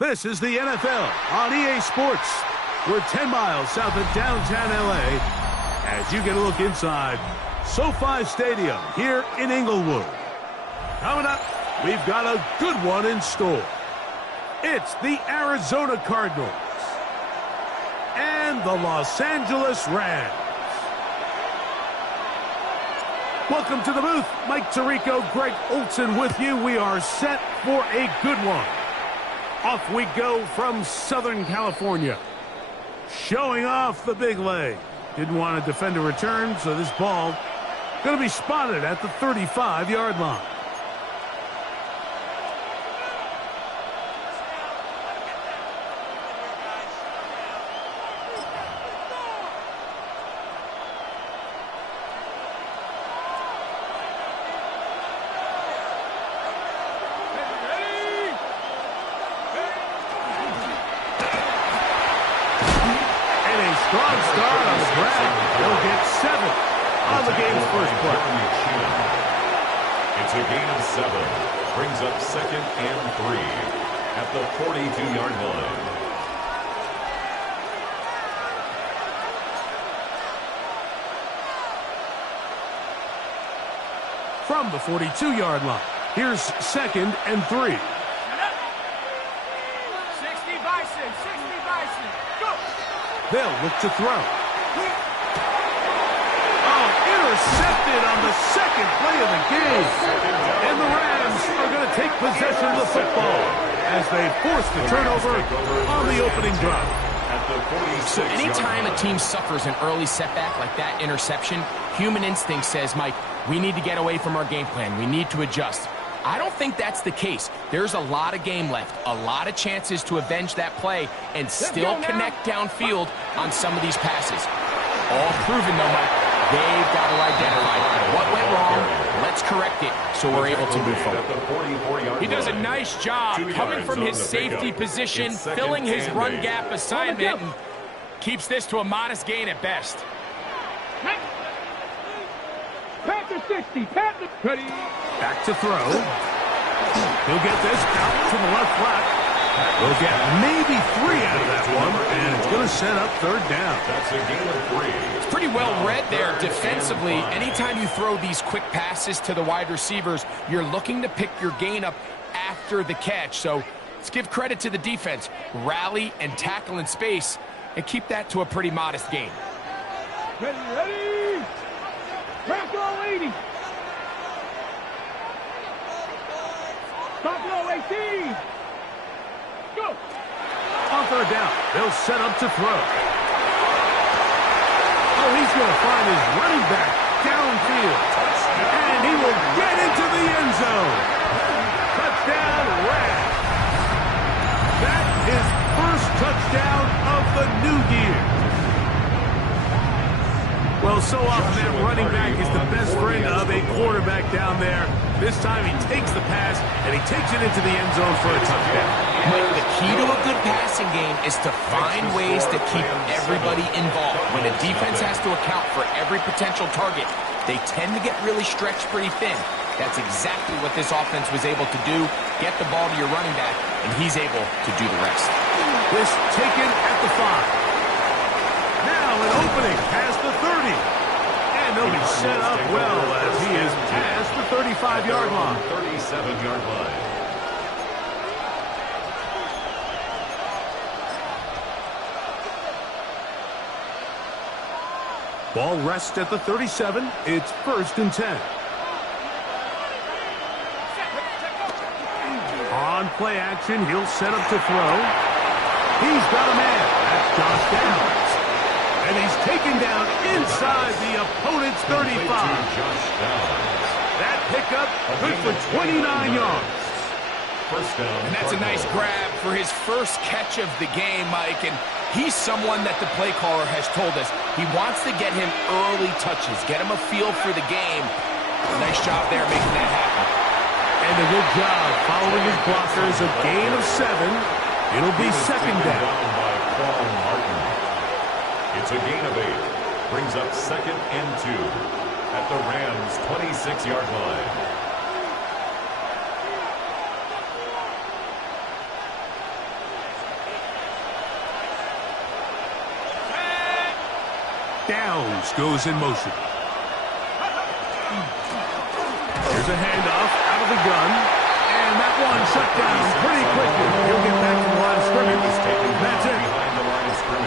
This is the NFL on EA Sports. We're 10 miles south of downtown LA as you get a look inside SoFi Stadium here in Inglewood. Coming up, we've got a good one in store. It's the Arizona Cardinals and the Los Angeles Rams. Welcome to the booth. Mike Tirico, Greg Olson with you. We are set for a good one. Off we go from Southern California. Showing off the big leg. Didn't want to defend a return, so this ball going to be spotted at the 35-yard line. Strong start on the ground. He'll get 7 on the game's first play. It's a gain of 7. Brings up 2nd and 3 at the 42-yard line. From the 42-yard line, here's 2nd and 3. 60 Bison, 60 Bison, go! They'll look to throw. Oh, intercepted on the second play of the game. And the Rams are going to take possession of the football as they force the turnover on the opening drive. So anytime a team suffers an early setback like that interception, human instinct says, Mike, we need to get away from our game plan. We need to adjust. I don't think that's the case. There's a lot of game left, a lot of chances to avenge that play and still connect downfield on some of these passes. All proven, though, Mike. They've got to identify what went wrong. Let's correct it so we're able to move forward. He does a nice job coming from his safety position, filling his run gap assignment, and keeps this to a modest gain at best. Panther 60, Panther ready. Back to throw. He'll get this out to the left flat. We'll get maybe 3 out of that one, and it's going to set up 3rd down. That's a gain of 3. It's pretty well read there defensively. Anytime you throw these quick passes to the wide receivers, you're looking to pick your gain up after the catch. So let's give credit to the defense. Rally and tackle in space and keep that to a pretty modest gain. Ready. Back row 80. Top row 18. Go. On 3rd down, they'll set up to throw. Oh, he's going to find his running back downfield. And he will get into the end zone. Touchdown, Rams. That is first touchdown of the new year. Well, so often that running back is the best friend of a quarterback down there. This time he takes the pass, and he takes it into the end zone for a touchdown. Mike, the key to a good passing game is to find ways to keep everybody involved. When a defense has to account for every potential target, they tend to get really stretched pretty thin. That's exactly what this offense was able to do. Get the ball to your running back, and he's able to do the rest. This taken at the 5. Now an opening past the 30. And they'll be set up well as he is past the 35-yard line. 37-yard line. Ball rests at the 37. It's 1st and 10. On play action, he'll set up to throw. He's got a man. That's Josh Downs. And he's taken down inside the opponent's 35. That pickup good for 29 yards. First down. And that's a nice grab for his first catch of the game, Mike. And he's someone that the play caller has told us he wants to get him early touches, get him a feel for the game. Nice job there making that happen. And a good job following his blockers. A gain of 7. It'll be 2nd down. It's a gain of 8. Brings up 2nd and 2 at the Rams' 26-yard line. downs goes in motion. Here's a handoff out of the gun. And that one shut down pretty quickly. He'll get back to the line of scrimmage. That's it.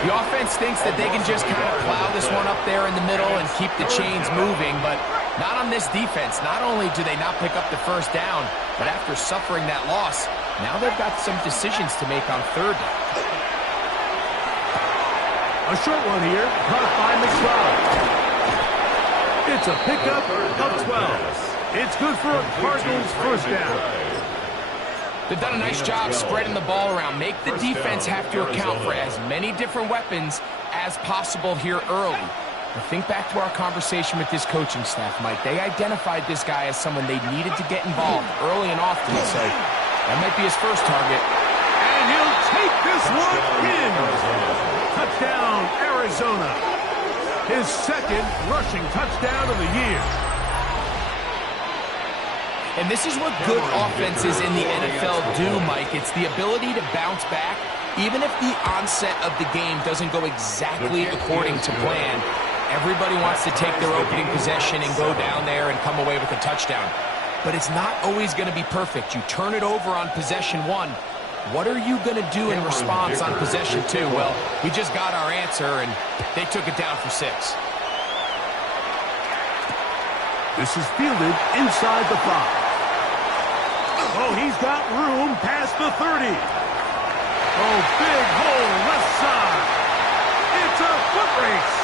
The offense thinks that they can just kind of plow this one up there in the middle and keep the chains moving, but not on this defense. Not only do they not pick up the first down, but after suffering that loss, now they've got some decisions to make on third down. A short one here, caught by McBride. It's a pickup of 12. It's good for a Cardinals first down. They've done a nice job spreading the ball around. Make the defense have to account for as many different weapons as possible here early. But think back to our conversation with this coaching staff, Mike. They identified this guy as someone they needed to get involved early and often. So that might be his first target. And he'll take this one in. Touchdown, Arizona. His second rushing touchdown of the year. And this is what good offenses in the NFL do, Mike. It's the ability to bounce back, even if the onset of the game doesn't go exactly according to plan. Everybody wants to take their opening possession and go down there and come away with a touchdown. But it's not always going to be perfect. You turn it over on possession one. What are you going to do in response on possession two? Well, we just got our answer, and they took it down for 6. This is fielded inside the 5. Oh, he's got room past the 30. Oh, big hole left side. It's a foot race.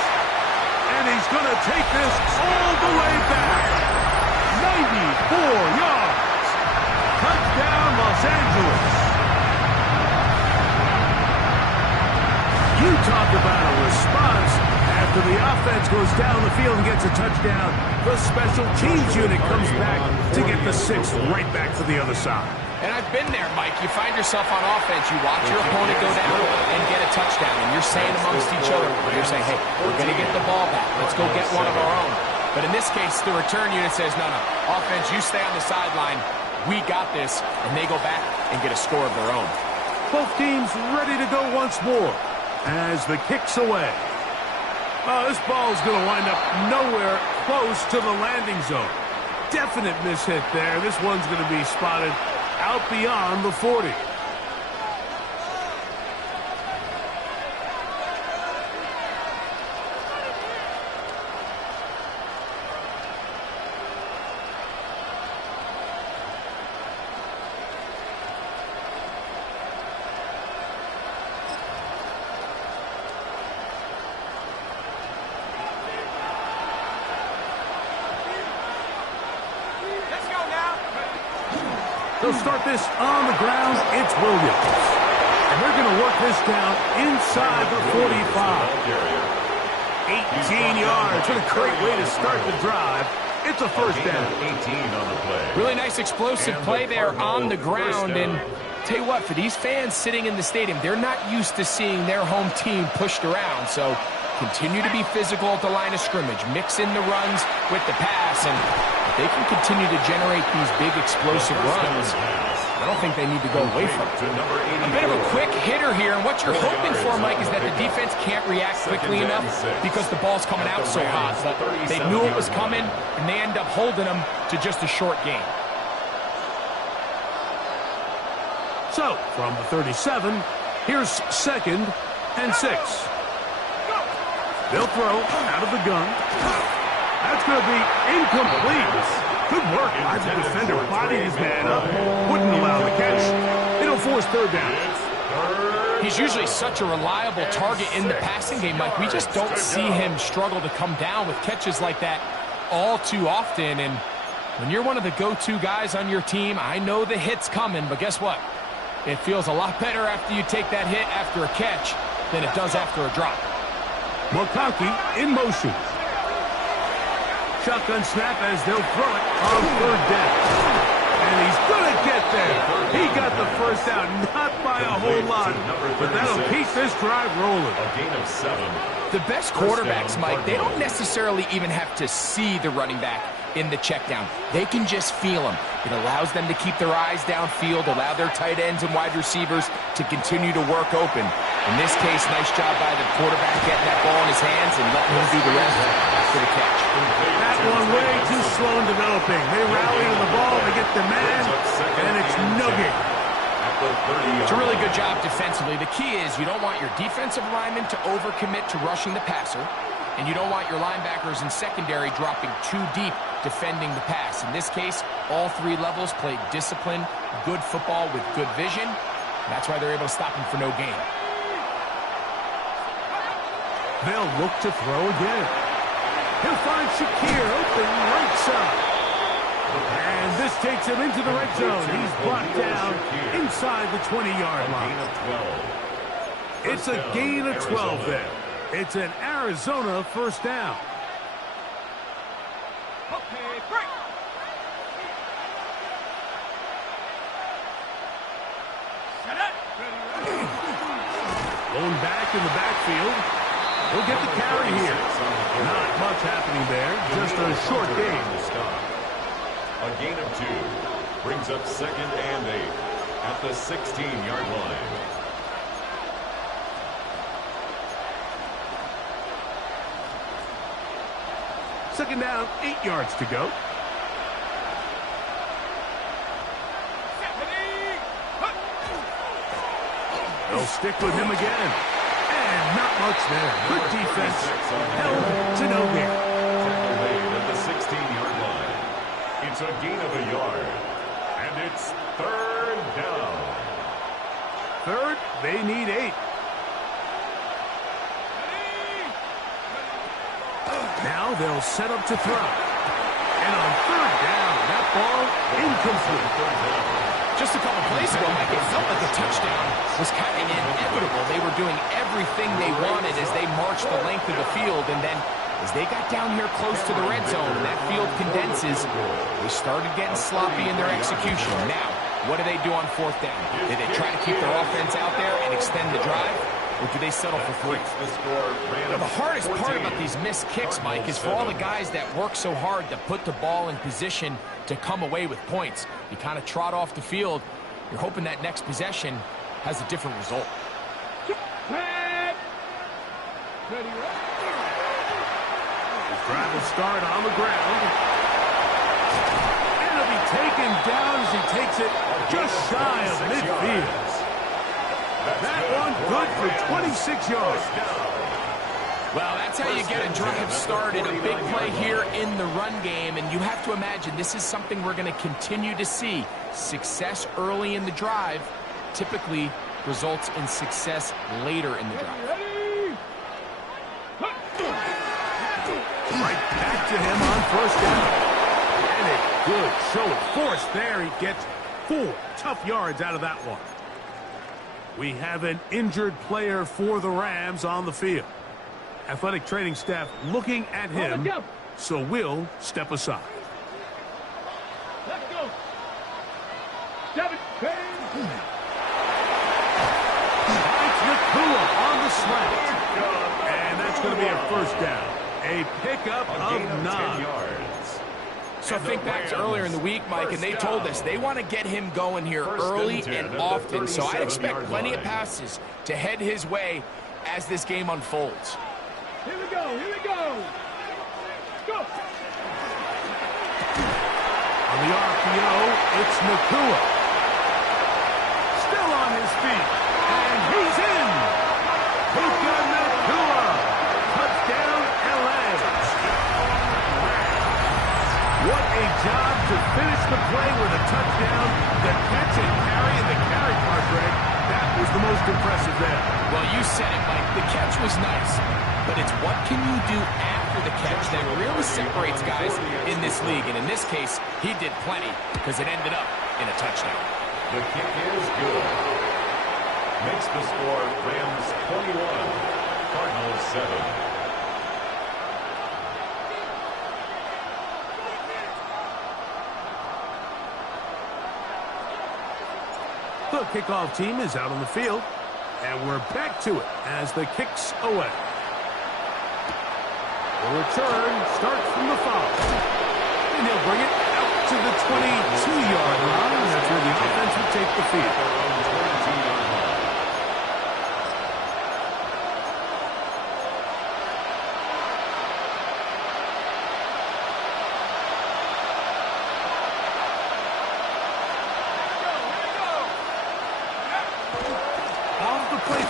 And he's going to take this all the way back. 94 yards. Touchdown, Los Angeles. You talk about a response. After the offense goes down the field and gets a touchdown, the special teams unit comes back to get the 6th right back to the other side. And I've been there, Mike. You find yourself on offense, you watch your opponent go down and get a touchdown, and you're saying amongst each other, you're saying, hey, we're going to get the ball back. Let's go get one of our own. But in this case, the return unit says, no, offense, you stay on the sideline. We got this, and they go back and get a score of their own. Both teams ready to go once more as the kick's away. This ball's going to wind up nowhere close to the landing zone. Definite mishit there. This one's going to be spotted out beyond the 40. They'll start this on the ground. It's Williams. And they're going to work this down inside the 45. 18 yards. What a great way to start the drive. It's a first down. 18 on the play. Really nice explosive play there on the ground. And tell you what, for these fans sitting in the stadium, they're not used to seeing their home team pushed around. So continue to be physical at the line of scrimmage. Mix in the runs with the pass. And they can continue to generate these big explosive runs. I don't think they need to go away from it. A bit of a quick hitter here, and what you're hoping for, Mike, is that the defense can't react quickly enough because the ball's coming out so hot. But they knew it was coming, and they end up holding them to just a short gain. So, from the 37, here's 2nd and 6. They'll throw out of the gun. That's going to be incomplete. Good work by the defender. Bodying his man up. Wouldn't allow the catch. It'll force third down. He's usually such a reliable target in the passing game, Mike. We just don't see him struggle to come down with catches like that all too often. And when you're one of the go-to guys on your team, I know the hit's coming, but guess what? It feels a lot better after you take that hit after a catch than it does after a drop. McConkey in motion. Shotgun snap as they'll throw it on third down. And he's going to get there. He got the first down, not by a whole lot, but that'll keep this drive rolling. A gain of 7. The best quarterbacks, Mike, they don't necessarily even have to see the running back in the check down. They can just feel him. It allows them to keep their eyes downfield, allow their tight ends and wide receivers to continue to work open. In this case, nice job by the quarterback getting that ball in his hands and letting him do the rest after the catch. That one way too slow in developing. They rally to the ball, they get the man, and it's no gain. It's a really good job defensively. The key is you don't want your defensive linemen to overcommit to rushing the passer, and you don't want your linebackers in secondary dropping too deep defending the pass. In this case, all three levels played disciplined, good football with good vision. That's why they're able to stop him for no gain. They'll look to throw again. He'll find Shakir open right side. And this takes him into the red zone. He's brought down inside the 20-yard line. It's a gain of 12 there. It's an Arizona first down. Okay, break. Set it. Going back in the backfield. He'll get the carry here. Not much happening there. Just a short gain. A gain of 2 brings up 2nd and 8 at the 16-yard line. Second down, 8 yards to go. They'll stick with him again. And not much there. Good defense. Held to no gain. At the 16-yard line. It's a gain of a yard. And it's 3rd down. Third, they need 8. Now they'll set up to throw. And on 3rd down, that ball incomplete. Just a couple plays ago, Mike, it felt like a touchdown was kind of inevitable. They were doing everything they wanted as they marched the length of the field, and then as they got down here close to the red zone and that field condenses, they started getting sloppy in their execution. Now, what do they do on 4th down? Did they try to keep their offense out there and extend the drive? Or do they settle for 3? The hardest part about these missed kicks, Mike, is for all the guys that work so hard to put the ball in position to come away with points. You kind of trot off the field. You're hoping that next possession has a different result. His drive will start on the ground. And it'll be taken down as he takes it just shy of midfield. That one good for 26 yards. Well, that's how you get a drive started. A big play here in the run game, and you have to imagine this is something we're going to continue to see. Success early in the drive typically results in success later in the drive. Right back to him on 1st down. And a good show of force there. He gets 4 tough yards out of that one. We have an injured player for the Rams on the field. Athletic training staff looking at him, so we'll step aside. Let's go. 7. Finds Nakua on the slant. And that's going to be a first down. A pickup of 9 yards. So think back to earlier in the week, Mike, and they told us they want to get him going here early and often. So I'd expect plenty of passes to head his way as this game unfolds. Here we go. Here we go. Go. On the RPO, it's Nakua. Still on his feet. And he's in. Puka Nakua. Touchdown, LA. What a job to finish the play with a touchdown. The catch and carry, and the carry part, Greg, that was the most impressive there. Well, you said it, Mike. The catch was nice, but it's what can you do after the catch that really separates guys in this league. And in this case, he did plenty because it ended up in a touchdown. The kick is good. Makes the score Rams 21, Cardinals 7. The kickoff team is out on the field, and we're back to it as the kick's away. The return starts from the 5. And he'll bring it out to the 22-yard line. That's where the offense will take the field.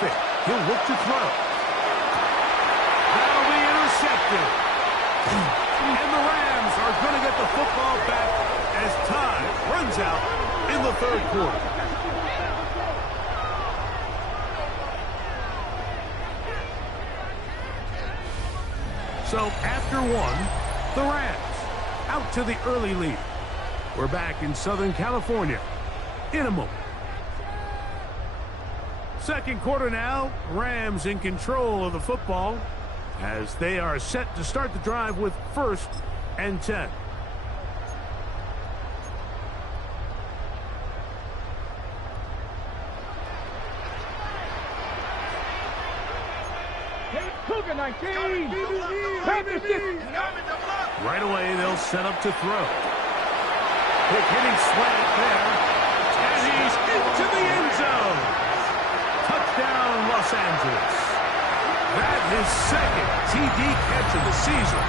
fake. He'll look to throw. That'll be intercepted. And the Rams are going to get the football back as time runs out in the third quarter. So after one, the Rams out to the early lead. We're back in Southern California in a moment. Second quarter now, Rams in control of the football as they are set to start the drive with 1st and 10. Right away, they'll set up to throw. Quick hitting slant there. And he's into the end zone. Touchdown, Los Angeles. That is second TD catch of the season.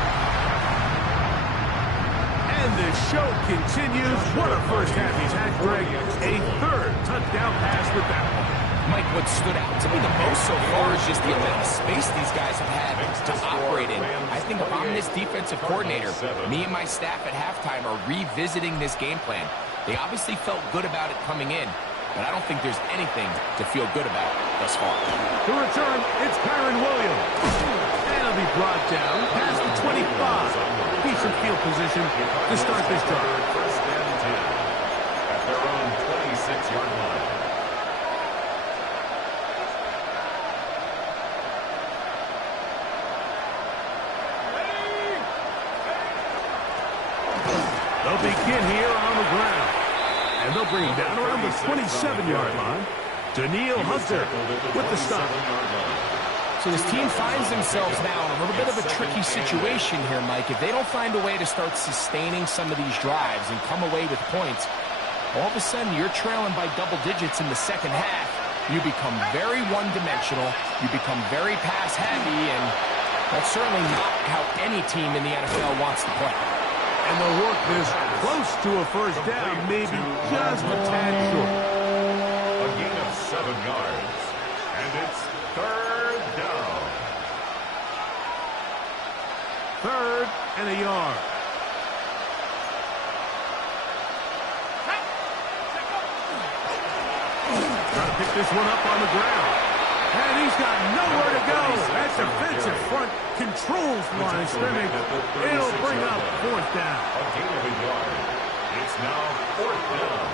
And the show continues. What a first half he's had, Greg. A third touchdown pass with that one. Mike, what stood out to me the most so far is just the amount of space these guys have had to operate in. I think if I'm this defensive coordinator, me and my staff at halftime are revisiting this game plan. They obviously felt good about it coming in, but I don't think there's anything to feel good about thus far. To return, it's Kyron Williams. And he'll be brought down past the 25. Decent field position to start this drive. 1st and 10 at their own 26-yard line. They'll begin here on the ground. And they'll bring him down around the 27-yard line. Daniil Hunter with the stop. So this team finds themselves now in a little bit of a tricky situation here, Mike. If they don't find a way to start sustaining some of these drives and come away with points, all of a sudden you're trailing by double digits in the second half. You become very one-dimensional. You become very pass-heavy, and that's certainly not how any team in the NFL wants to play. And they'll work this close to a first down, maybe just a tad short. A gain of 7 yards. And it's 3rd down. 3rd and a yard. Trying to pick this one up on the ground. And he's got nowhere to go. That defensive front controls the line of scrimmage. It'll bring up 4th down. A gain of a yard. It's now 4th down.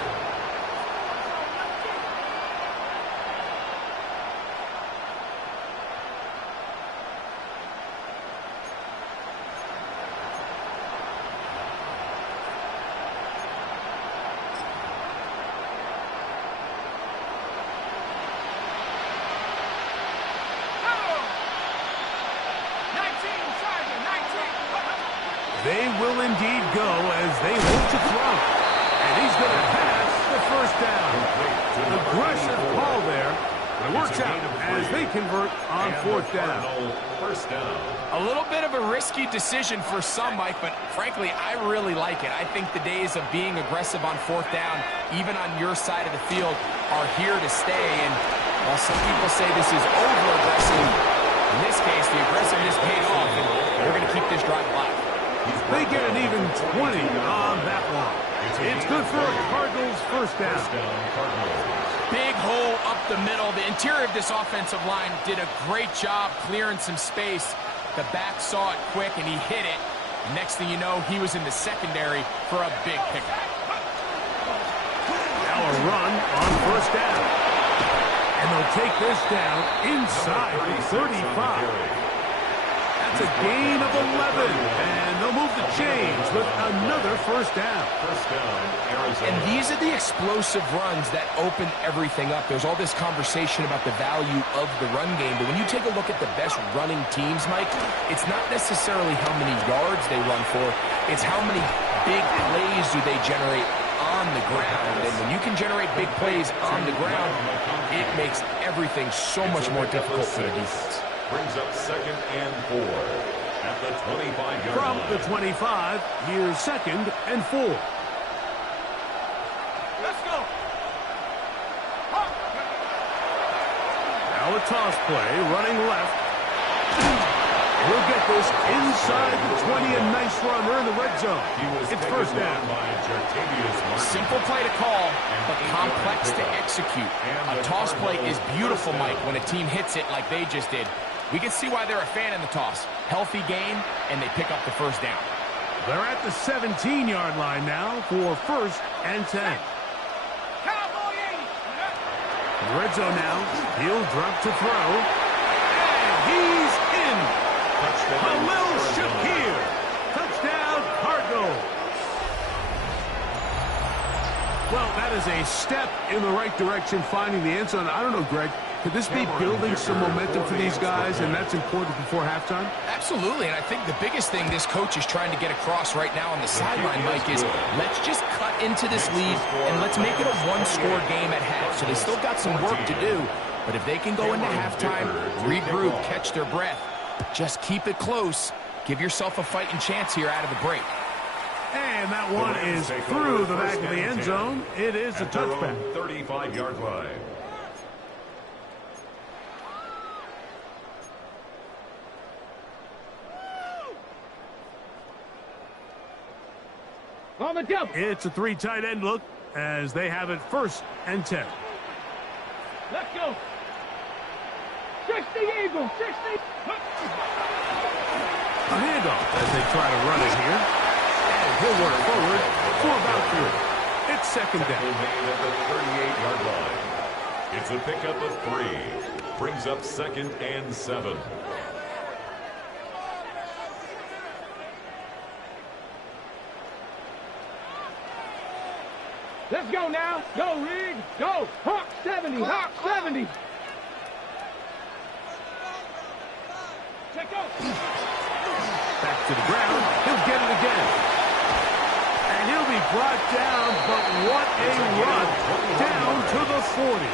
They will indeed go as they look to throw. And he's going to pass the 1st down. Aggressive call there. It works out as they convert on 4th down. 1st down. A little bit of a risky decision for some, Mike, but frankly, I really like it. I think the days of being aggressive on 4th down, even on your side of the field, are here to stay. And while some people say this is over-aggressive, in this case, the aggressiveness paid off, and they're going to keep this drive alive. They get an even 20 on that one. It's good for a Cardinals 1st down. Big hole up the middle. The interior of this offensive line did a great job clearing some space. The back saw it quick, and he hit it. Next thing you know, he was in the secondary for a big pickup. Now a run on 1st down. And they'll take this down inside the 35. That's a gain of 11, and they'll move the chains with another 1st down. 1st down, Arizona. And these are the explosive runs that open everything up. There's all this conversation about the value of the run game, but when you take a look at the best running teams, Mike, it's not necessarily how many yards they run for, it's how many big plays do they generate on the ground. And when you can generate big plays on the ground, it makes everything so much more difficult for the defense. Brings up 2nd and 4 at the 25-yard From line. the 25, here's 2nd and 4. Now a the toss play, running left. He'll get this inside the 20, a nice run. They're in the red zone. It's first down. Simple play to call, but complex to execute. A toss play is beautiful, Mike, when a team hits it like they just did. We can see why they're a fan in the toss. Healthy gain, and they pick up the first down. They're at the 17-yard line now for first and 10. Red zone now. He'll drop to throw. And he's in. Khalil Shakir. Touchdown, Cardinals. Well, that is a step in the right direction, finding the end zone. I don't know, Greg. Could this be building some momentum for these guys, and that's important before halftime? Absolutely, and I think the biggest thing this coach is trying to get across right now on the sideline, Mike, is let's just cut into this lead, and let's make it a one-score game at half. So they still got some work to do, but if they can go into halftime, regroup, catch their breath, just keep it close, give yourself a fighting chance here out of the break. And that one is through the back of the end zone. It is a touchback. 35-yard line. It's a three tight end look as they have it first and 10. Let's go. 60 Eagles, 60. A handoff as they try to run it here. And he'll work forward for about 3. It's second down. At the 38-yard line. It's a pickup of 3. Brings up second and 7. Let's go now. Go, Rig. Go. Hawk 70. Hawk 70. Take off. Back to the ground. He'll get it again. And he'll be brought down, but what a run. Down to the 40.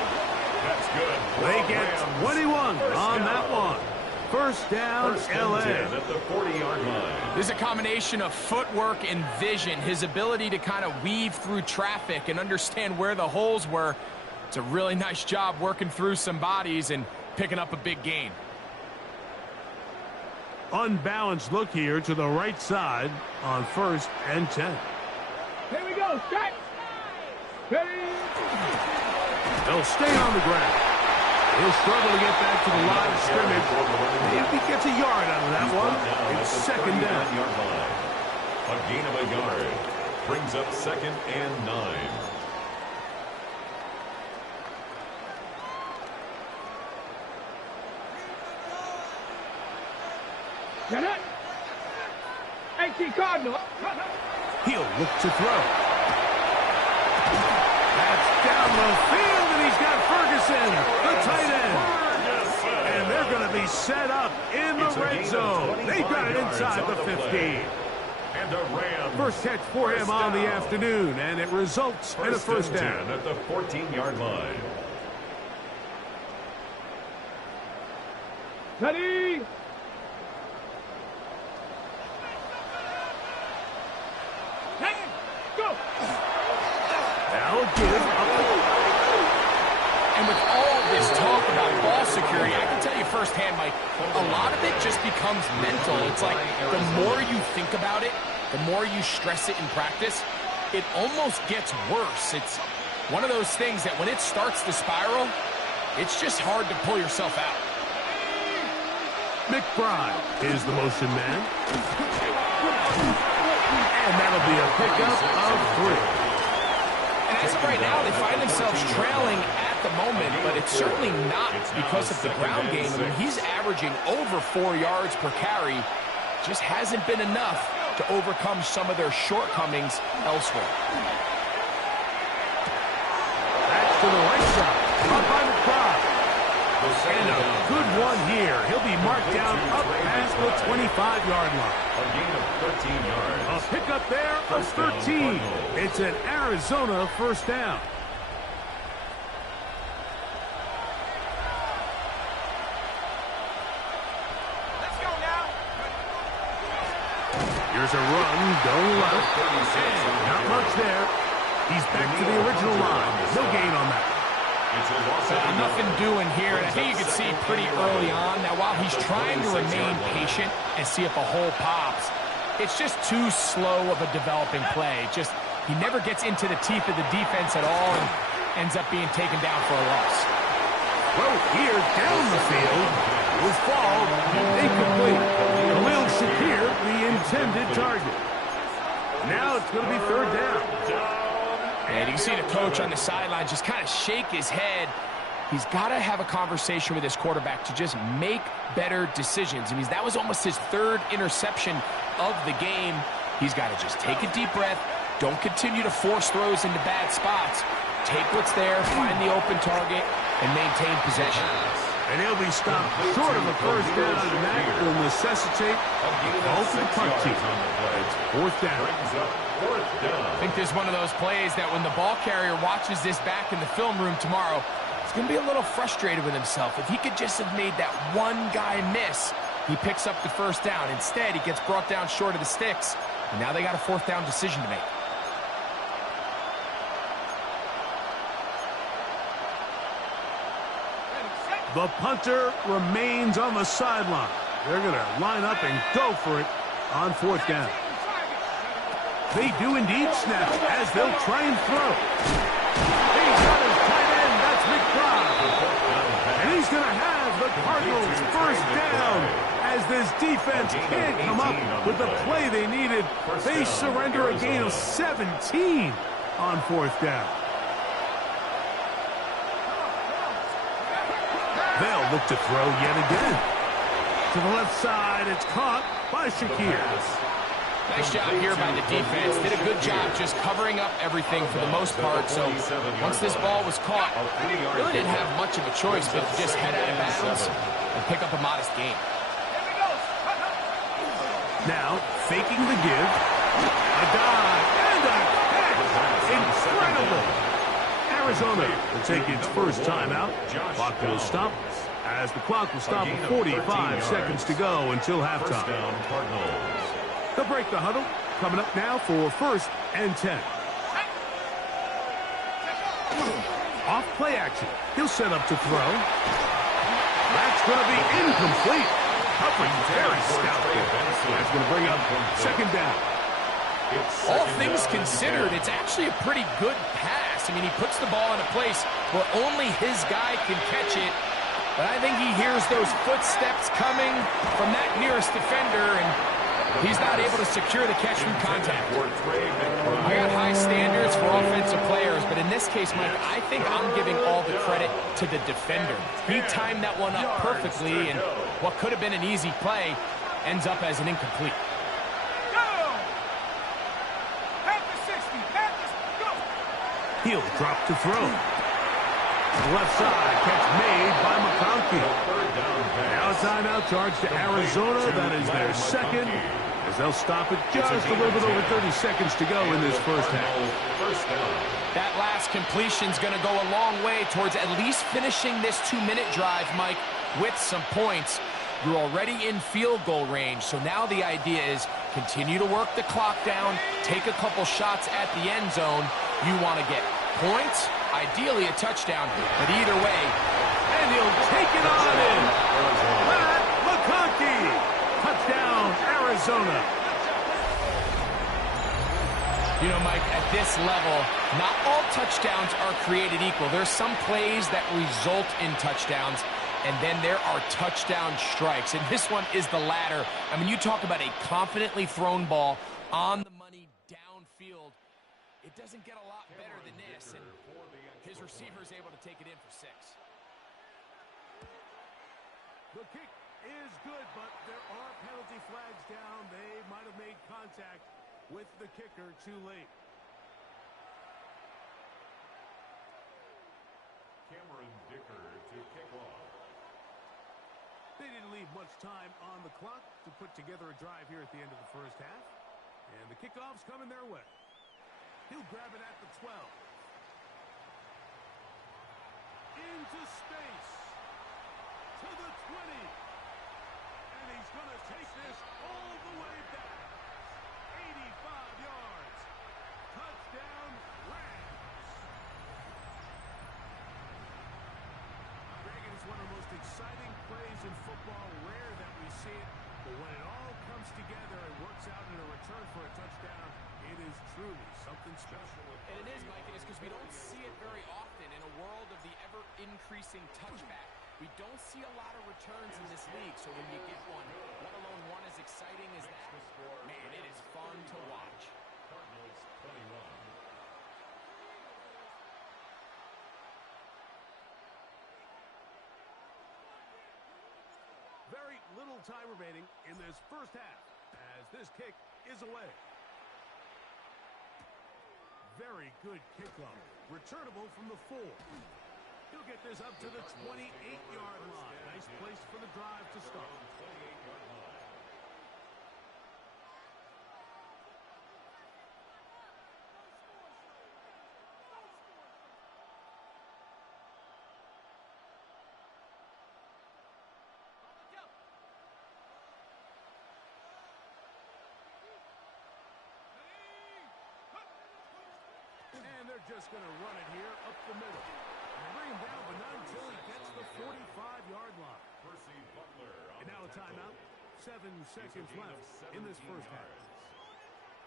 That's good. They get 21 on that one. First down, L.A. At the 40-yard line. There's a combination of footwork and vision, his ability to kind of weave through traffic and understand where the holes were. It's a really nice job working through some bodies and picking up a big gain. Unbalanced look here to the right side on first and 10. Here we go. Strike. Ready. They'll stay on the ground. He'll struggle to get back to the line of scrimmage. If he gets a yard out of that one, it's second down. A gain of a yard. Brings up second and 9. Get it. 18 Cardinal. He'll look to throw. That's down the field, and he's got Ferguson, the tight end. And they're going to be set up in the red zone. They've got it inside the 15. And a Ram. First catch for him on the afternoon, and it results in a first down. At the 14-yard line. Ready. Go. Now give up. And with all this talk about ball security, I can tell you firsthand, Mike, a lot of it just becomes mental. It's like the more you think about it, the more you stress it in practice, it almost gets worse. It's one of those things that when it starts to spiral, it's just hard to pull yourself out. McBride is the motion man. And that'll be a pickup of 3. And as of right now, they find themselves trailing at the moment, but it's certainly not because of the ground game. I mean, he's averaging over 4 yards per carry. Just hasn't been enough to overcome some of their shortcomings elsewhere. That's to the right side. Up by McBride. And a good one here. He'll be marked down up past the 25-yard line. A gain of 13 yards. A pickup there of 13. It's an Arizona first down. Let's go now. Here's a run, going left. And not much there. He's back to the original line. No gain on that. Nothing doing here, and I think you can see pretty early on. Now, while he's trying to remain patient and see if a hole pops, it's just too slow of a developing play. He never gets into the teeth of the defense at all and ends up being taken down for a loss. Well, here down the field will fall incomplete. Khalil Shakir, the intended target. Now it's going to be third down. And you can see the coach on the sideline just kind of shake his head. He's got to have a conversation with his quarterback to just make better decisions. I mean, that was almost his third interception of the game. He's got to just take a deep breath. Don't continue to force throws into bad spots. Take what's there, find the open target, and maintain possession. And he'll be stopped short of a first down, and that will necessitate a call to the punt team. It's fourth down. I think this is one of those plays that when the ball carrier watches this back in the film room tomorrow, he's going to be a little frustrated with himself. If he could just have made that one guy miss, he picks up the first down. Instead, he gets brought down short of the sticks, and now they got a fourth down decision to make. The punter remains on the sideline. They're going to line up and go for it on fourth down. They do indeed snap as they'll try and throw. He's got his tight end. That's McBride. And he's going to have the Cardinals first down as this defense can't come up with the play they needed. They surrender a gain of 17 on fourth down. They'll look to throw yet again. To the left side, it's caught by Shakir. Nice job here by the defense. Did a good job just covering up everything for the most part. So once this ball was caught, really didn't have much of a choice but to just head out of bounds and pick up a modest gain. Now, faking the give. A dive and a catch. Incredible. Arizona will take its first timeout. Clock will stop as the clock will stop with 45 seconds to go until halftime. They'll break the huddle. Coming up now for first and 10. Off play action. He'll set up to throw. That's going to be incomplete. Covering very stoutly. That's going to bring up second down. All things considered, it's actually a pretty good pass. I mean, he puts the ball in a place where only his guy can catch it. But I think he hears those footsteps coming from that nearest defender, and he's not able to secure the catch through contact. I got high standards for offensive players, but in this case, Mike, I think I'm giving all the credit to the defender. He timed that one up perfectly, and what could have been an easy play ends up as an incomplete. He'll drop to throw. The left side, catch made by McConkey. Now a timeout charge to Arizona. That is their second, as they'll stop it just a little bit over 30 seconds to go in this first half. That last completion's going to go a long way towards at least finishing this 2-minute drive, Mike, with some points. You're already in field goal range, so now the idea is continue to work the clock down, take a couple shots at the end zone. You want to get points, ideally a touchdown, but either way. And he'll take it on in. Matt McConkey. Touchdown, Arizona. You know, Mike, at this level, not all touchdowns are created equal. There's some plays that result in touchdowns, and then there are touchdown strikes. And this one is the latter. I mean, you talk about a confidently thrown ball on the money downfield. It doesn't get a lot better than this, and his receiver is able to take it in for 6. The kick is good, but there are penalty flags down. They might have made contact with the kicker too late. Cameron Dicker to kick off. They didn't leave much time on the clock to put together a drive here at the end of the first half. And the kickoff's coming their way. He'll grab it at the 12. Into space. To the 20. And he's going to take this all the way back. 85 yards. Touchdown, Rams. monster. And it is, Mike, and it's because we don't see it very often in a world of the ever-increasing touchback. We don't see a lot of returns in this league, so when you get one, let alone one as exciting as that, man, it is fun to watch. Cardinals 21. Very little time remaining in this first half as this kick is away. Very good kickoff. Returnable from the 4. He'll get this up to the 28-yard line. Nice place for the drive to start. 28-yard line. And they're just going to run it here up the middle. And bring him down, but not until he gets the 45-yard line. Percy Butler. And now a timeout. 7 seconds left in this first half.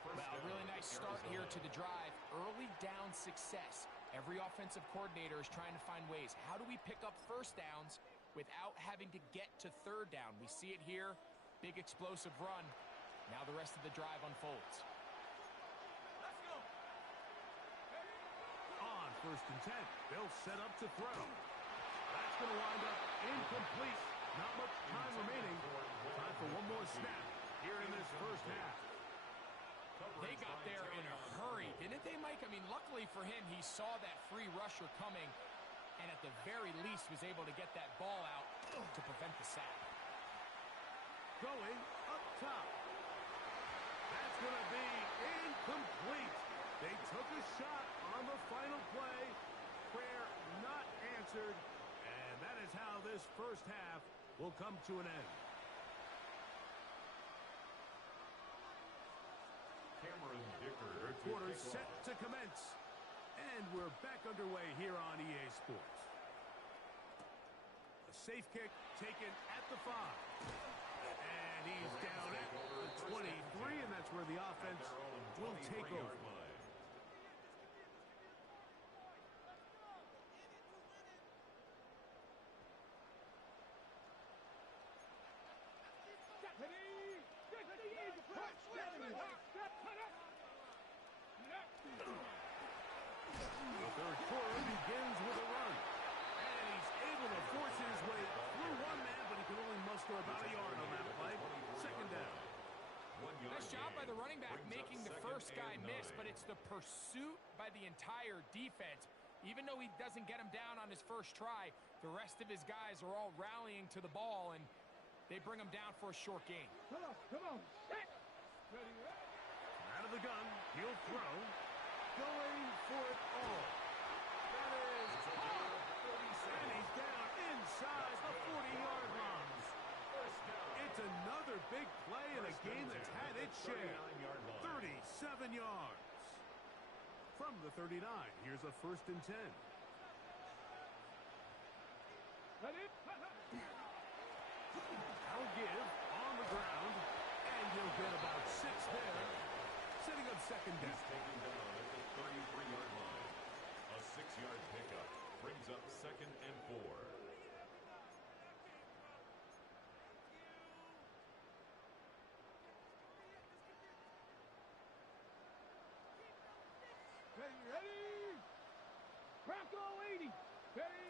Well, a really nice start here to the drive. Early down success. Every offensive coordinator is trying to find ways. How do we pick up first downs without having to get to third down? We see it here. Big explosive run. Now the rest of the drive unfolds. On 1st and 10, they'll set up to throw. That's going to wind up incomplete. Not much time remaining. Time for one more snap here in this first half. They got there in a hurry, didn't they, Mike? I mean, luckily for him, he saw that free rusher coming and at the very least was able to get that ball out to prevent the sack. Going up top. That's going to be incomplete. They took a shot on the final play. Prayer not answered. And that is how this first half will come to an end. Cameron Dicker. Third quarter set to commence. And we're back underway here on EA Sports. A safe kick taken at the 5. And he's down at the 23, and that's where the offense will take over. The third quarter begins with a run. And he's able to force his way through one man, but he can only muster about a yard on that play. Second down. Nice job by the running back making the first guy miss, but it's the pursuit by the entire defense. Even though he doesn't get him down on his first try, the rest of his guys are all rallying to the ball, and they bring him down for a short gain. Come on. Set. Ready. Out of the gun, he'll throw. Going for it all. That is and he's down inside the 40-yard line. It's another big play in a game that's had its share. 37 yards. From the 39, here's a 1st and 10. I'll give on the ground, and he'll get about 6 there. Setting up second down. He's taken down at the 33-yard line. A 6-yard pickup brings up 2nd and 4. Ready? Bronco 80. Ready?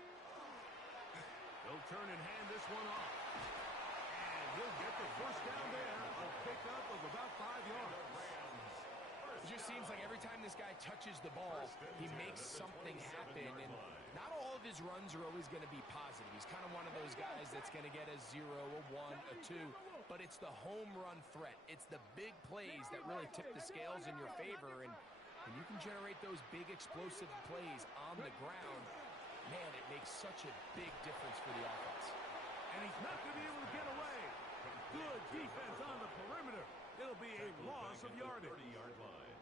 They'll turn and hand this one off. And he'll get the first down there. A pickup of about 5 yards. It just seems like every time this guy touches the ball, he makes something happen. And not all of his runs are always going to be positive. He's kind of one of those guys that's going to get a 0, a 1, a 2. But it's the home run threat. It's the big plays that really tip the scales in your favor. And when you can generate those big explosive plays on the ground, man, it makes such a big difference for the offense. And he's not going to be able to get away. Good defense on the perimeter. It'll be a loss of yardage. 30-yard line.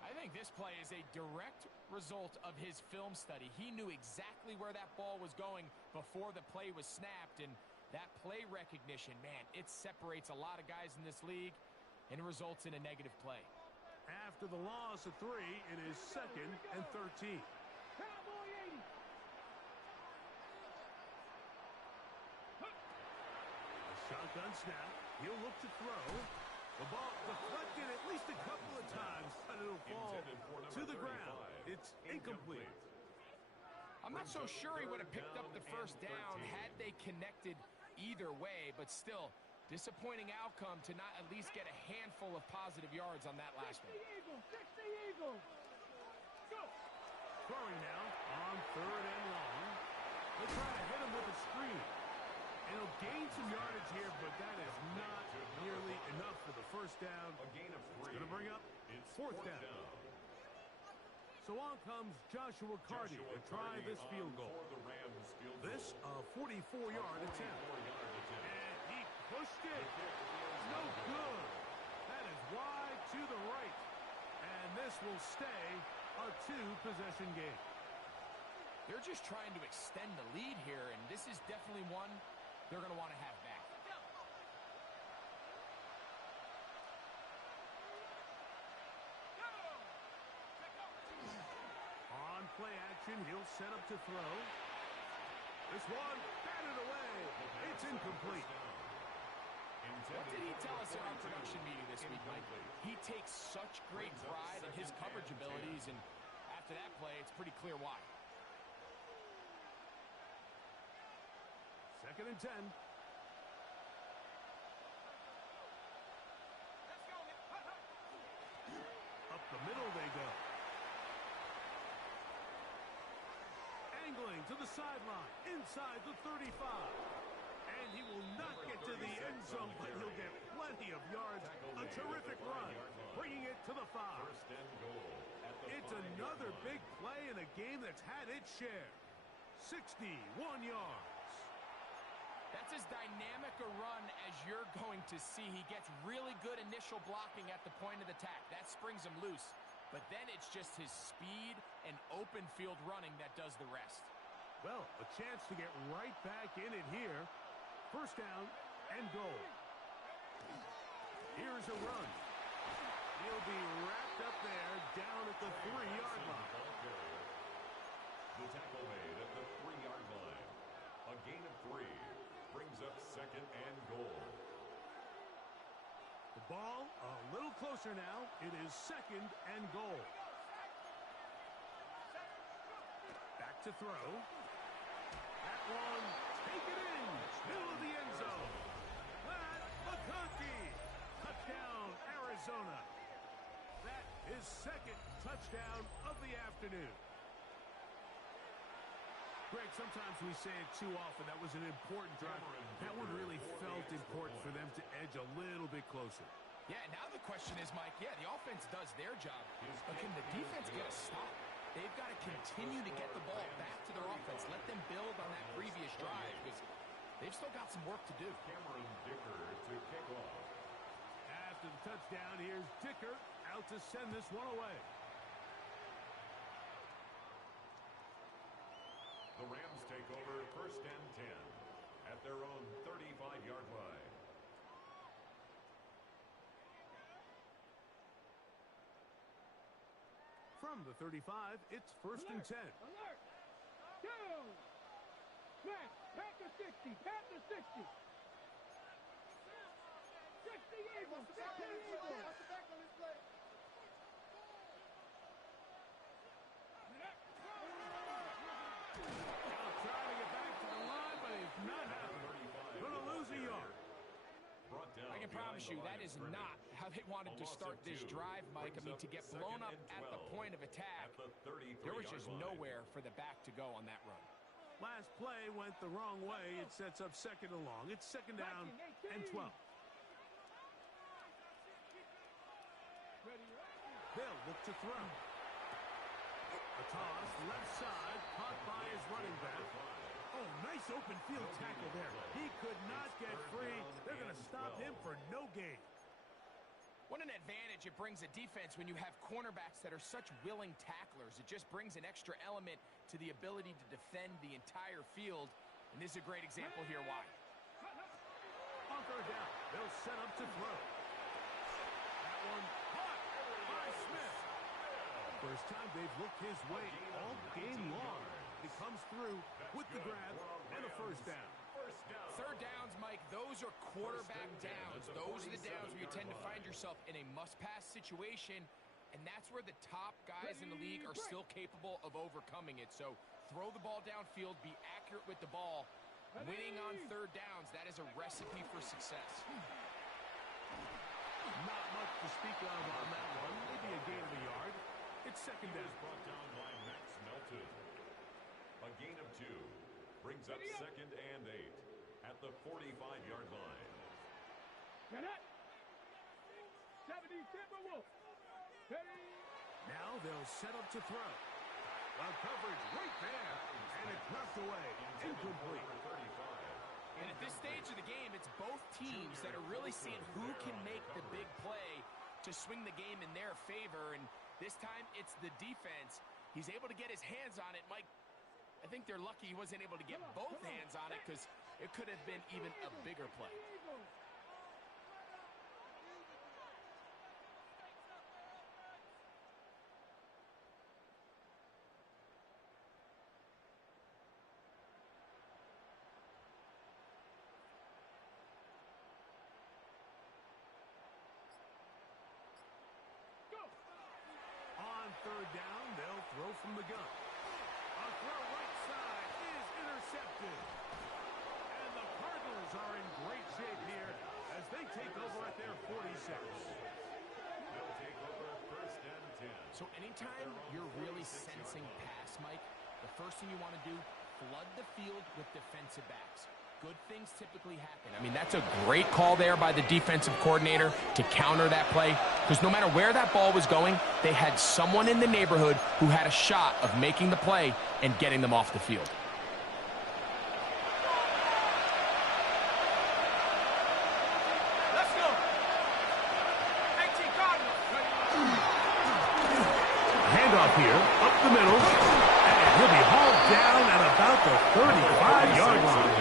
I think this play is a direct result of his film study. He knew exactly where that ball was going before the play was snapped, and that play recognition, man, it separates a lot of guys in this league and results in a negative play. After the loss of 3, it is 2nd and 13. Cowboy 80. A shotgun snap. He'll look to throw. The ball deflected at least a couple of times, but it'll fall to the ground. It's incomplete. I'm not so sure he would have picked up the first down had they connected either way, but still, disappointing outcome to not at least get a handful of positive yards on that last one. 60 Eagles, 60 Eagles. Go. Throwing now on 3rd and long. They'll try to hit him with a screen. And he'll gain some yardage here, but that is not nearly enough for the first down. A gain of 3. It's going to bring up 4th down. So on comes Joshua Carty to try this field goal. This a 44-yard attempt. And he pushed it. No good. That is wide to the right. And this will stay a 2-possession game. They're just trying to extend the lead here, and this is definitely one they're going to want to have back. On play action, he'll set up to throw. This one, batted away. It's incomplete. What did he tell us in our production meeting this week, Mike? He takes such great pride in his coverage abilities, and after that play, it's pretty clear why. 2nd and 10. Up the middle they go. Angling to the sideline, inside the 35. And he will not get to the end zone, but he'll get plenty of yards. A terrific run, bringing it to the 5. It's another big play in a game that's had its share. 61 yards. That's as dynamic a run as you're going to see. He gets really good initial blocking at the point of attack. That springs him loose. But then it's just his speed and open field running that does the rest. Well, a chance to get right back in it here. 1st down and goal. Here's a run. He'll be wrapped up there down at the 3-yard line. The tackle made at the 3-yard line. A gain of 3 brings up 2nd and goal. The ball a little closer now. It is 2nd and goal. Back to throw. That one, take it in. Middle of the end zone. That, McConkey. Touchdown, Arizona. That is 2nd touchdown of the afternoon. Greg, sometimes we say it too often. That was an important drive. That one really felt important for them to edge a little bit closer. Yeah, now the question is, Mike, the offense does their job, but can the defense get a stop? They've got to continue to get the ball back to their offense. Let them build on that previous drive because they've still got some work to do. Cameron Dicker to kick off. After the touchdown, here's Dicker out to send this one away. The Rams take over 1st and 10 at their own 35-yard line. From the 35, it's 1st and 10. Alert! Down! Back! Back to 60! Back to 60! 60 Eagles! 60 Eagles! Trying to get back to the line, but it's not happening. Going to lose a yard. I can promise you that is not how they wanted to start this drive, Mike. I mean, to get blown up at the point of attack, there was just nowhere for the back to go on that run. Last play went the wrong way. It sets up 2nd and long. It's 2nd down and 12. They'll look to throw. A toss, left side, caught by his running back. Oh, nice open field tackle there. He could not get free. They're going to stop him for no gain. What an advantage it brings a defense when you have cornerbacks that are such willing tacklers. It just brings an extra element to the ability to defend the entire field. And this is a great example here why. On 3rd down, they'll set up to throw. That one caught by First time they've looked his way all game long. He comes through with the grab and a first down. Third downs, Mike, those are quarterback downs. Those are the downs where you tend to find yourself in a must-pass situation, and that's where the top guys in the league are still capable of overcoming it. So throw the ball downfield, be accurate with the ball. Winning on third downs, that is a recipe for success. Not much to speak of on that one. Maybe a gain of a yard. It's second down. Brought down by Max Melton. A gain of 2 brings up second and 8 at the 45-yard line. Now they'll set up to throw. Well, coverage right there, and it's knocked away. Incomplete. And at this stage of the game, it's both teams that are really seeing who can make the big play to swing the game in their favor. And this time, it's the defense. He's able to get his hands on it. Mike, I think they're lucky he wasn't able to get both hands on it because it could have been even a bigger play. On third down, they'll throw from the gun. A throw right side is intercepted. And the Cardinals are in great shape here as they take over at their 46. They'll take over first and 10. So anytime you're really sensing pass, Mike, the first thing you want to do, flood the field with defensive backs. Good things typically happen. I mean, that's a great call there by the defensive coordinator to counter that play, because no matter where that ball was going, they had someone in the neighborhood who had a shot of making the play and getting them off the field. Let's go. 18 Cardinals. Handoff here, up the middle, and he'll be hauled down at about the 35-yard line.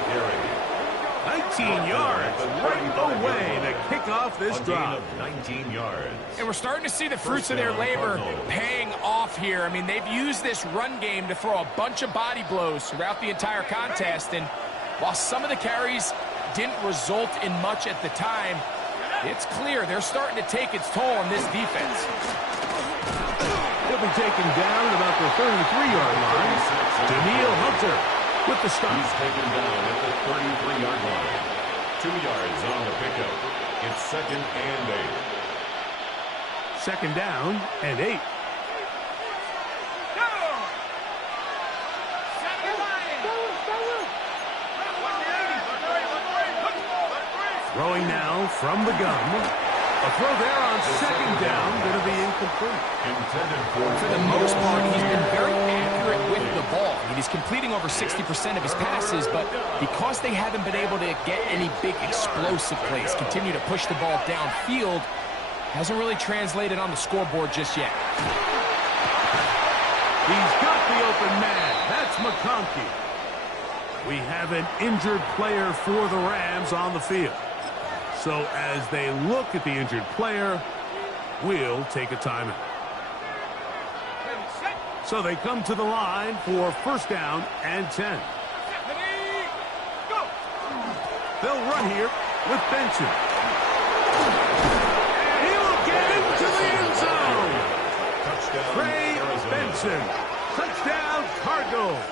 19 yards right away to kick off this drive. 19 yards. And we're starting to see the fruits of their labor paying off here. I mean, they've used this run game to throw a bunch of body blows throughout the entire contest. And while some of the carries didn't result in much at the time, it's clear they're starting to take its toll on this defense. He'll be taken down at about the 33-yard line. Daniil Hunter with the stop. He's taken down at the 33-yard line. 2 yards on the pickup. It's second and 8. Second down and 8. Throwing now from the gun. A throw there on second down, going to be incomplete. For the most part, he's been very accurate with the ball. I mean, he's completing over 60% of his passes, but because they haven't been able to get any big explosive plays, continue to push the ball downfield, hasn't really translated on the scoreboard just yet. He's got the open man. That's McConkey. We have an injured player for the Rams on the field. So as they look at the injured player, we'll take a timeout. So they come to the line for first down and 10. They'll run here with Benson. And he will get into the end zone. Touchdown, Trey Arizona. Benson. Touchdown, Cardinals.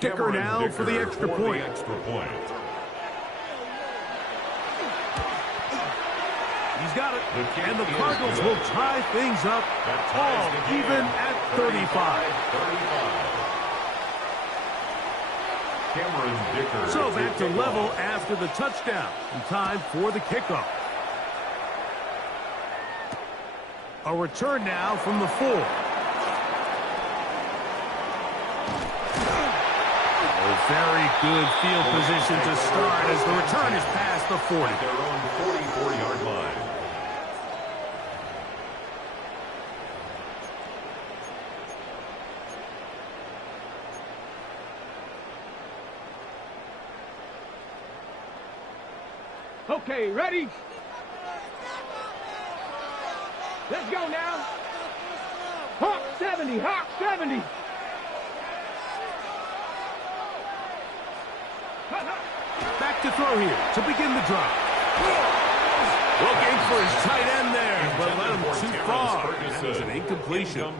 Kicker now for the extra point. He's got it. And the Cardinals will tie things up all even at 35. So back to level after the touchdown. And time for the kickoff. A return now from the 4. A very good field position to start as the return is past the 40. At their own 44-yard line. Okay, ready? Let's go now. Hawk 70, Hawk 70. Back to throw here to begin the drive. Looking for his tight end there, but let him too far. That was an incompletion.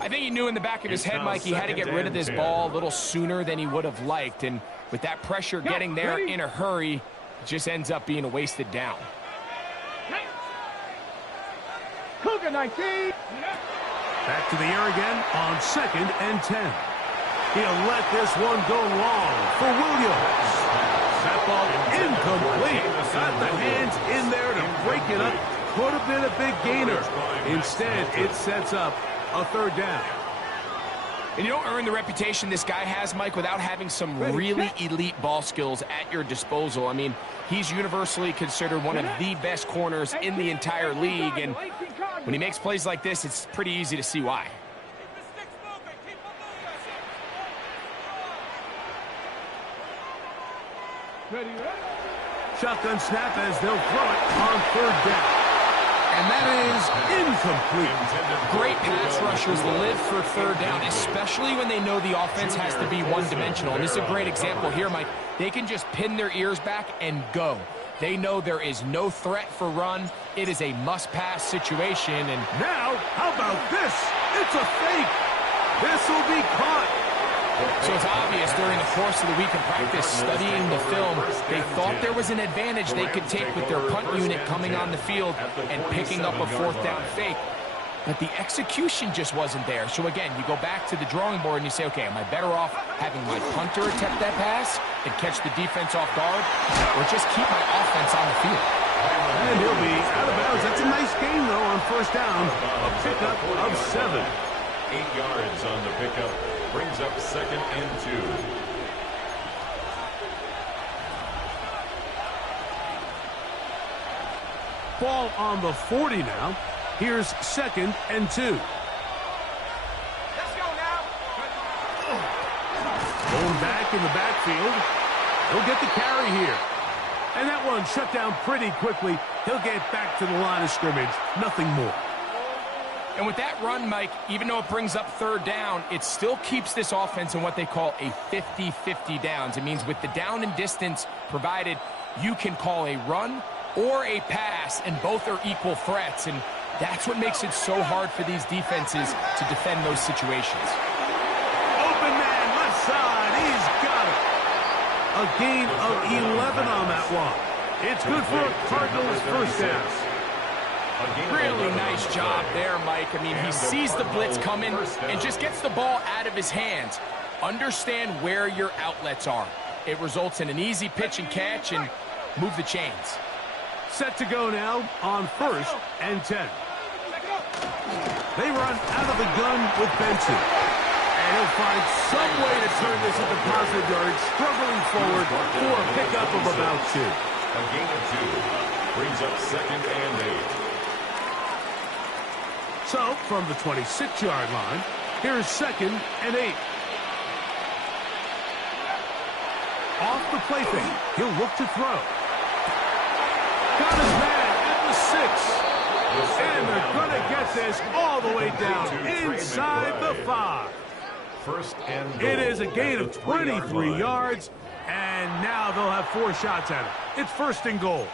I think he knew in the back of his head, Mike, he had to get rid of this ball a little sooner than he would have liked. And with that pressure getting there in a hurry, it just ends up being a wasted down. Cougar 19. Back to the air again on 2nd and 10. He'll let this one go long for Williams. That ball incomplete. Got the hands in there to break it up. Could have been a big gainer. Instead, it sets up a 3rd down. And you don't earn the reputation this guy has, Mike, without having some really elite ball skills at your disposal. I mean, he's universally considered one of the best corners in the entire league. And when he makes plays like this, it's pretty easy to see why. Ready? Shotgun snap as they'll throw it on 3rd down. And that is incomplete. Great pass rushers live for 3rd down, especially when they know the offense has to be one-dimensional. And this is a great example here, Mike. They can just pin their ears back and go. They know there is no threat for run. It is a must-pass situation. And now, how about this? It's a fake. This will be caught. So it's obvious during the course of the week of practice, studying the film, they thought there was an advantage they could take with their punt unit coming on the field and picking up a 4th down fake. But the execution just wasn't there. So again, you go back to the drawing board and you say, okay, am I better off having my punter attempt that pass and catch the defense off guard, or just keep my offense on the field? And he'll be out of bounds. That's a nice gain, though, on 1st down. A pickup of 7. 8 yards on the pickup. Brings up 2nd and 2. Ball on the 40 now. Here's 2nd and 2. Let's go now. Going back in the backfield. He'll get the carry here. And that one shut down pretty quickly. He'll get back to the line of scrimmage. Nothing more. And with that run, Mike, even though it brings up 3rd down, it still keeps this offense in what they call a 50-50 downs. It means with the down and distance provided, you can call a run or a pass, and both are equal threats. And that's what makes it so hard for these defenses to defend those situations. Open man, left side. He's got it. A gain of 11 on that one. It's good for a Cardinals 1st down. Really nice job there, Mike. I mean, he sees the blitz coming and just gets the ball out of his hands. Understand where your outlets are. It results in an easy pitch and catch and move the chains. Set to go now on 1st and 10. They run out of the gun with Benson. And he'll find some way to turn this into positive yards, struggling forward for a pickup of about 2. A gain of 2. Brings up 2nd and 8. So, from the 26-yard line, here's 2nd and 8. Off the play fake, he'll look to throw. Got his man at the 6. And they're going to get this all the way down inside the 5. First and goal. It is a gain of 23 yards, and now they'll have 4 shots at it. It's 1st and goal.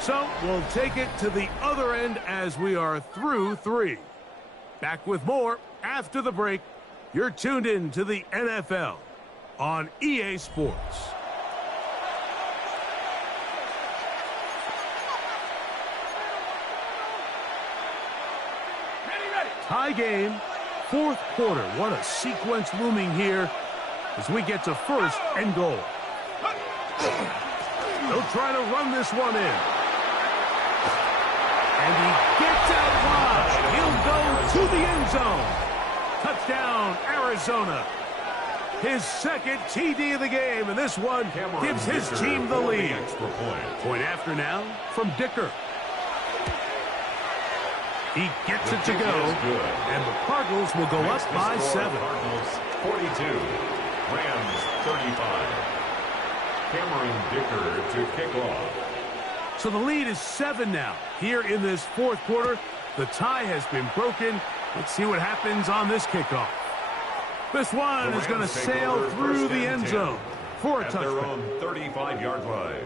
So we'll take it to the other end as we are through 3. Back with more after the break. You're tuned in to the NFL on EA Sports. Tie game, fourth quarter. What a sequence looming here as we get to first and goal. They'll try to run this one in. And he gets out wide. He'll go to the end zone. Touchdown, Arizona. His second TD of the game, and this one gives his team the lead. Point after now from Dicker. He gets it to go, and the Cardinals will go up by 7. Cardinals 42, Rams 35. Cameron Dicker to kick off. So the lead is 7 now. Here in this fourth quarter, the tie has been broken. Let's see what happens on this kickoff. This one is going to sail through the end zone for a touchdown. At their own 35-yard line.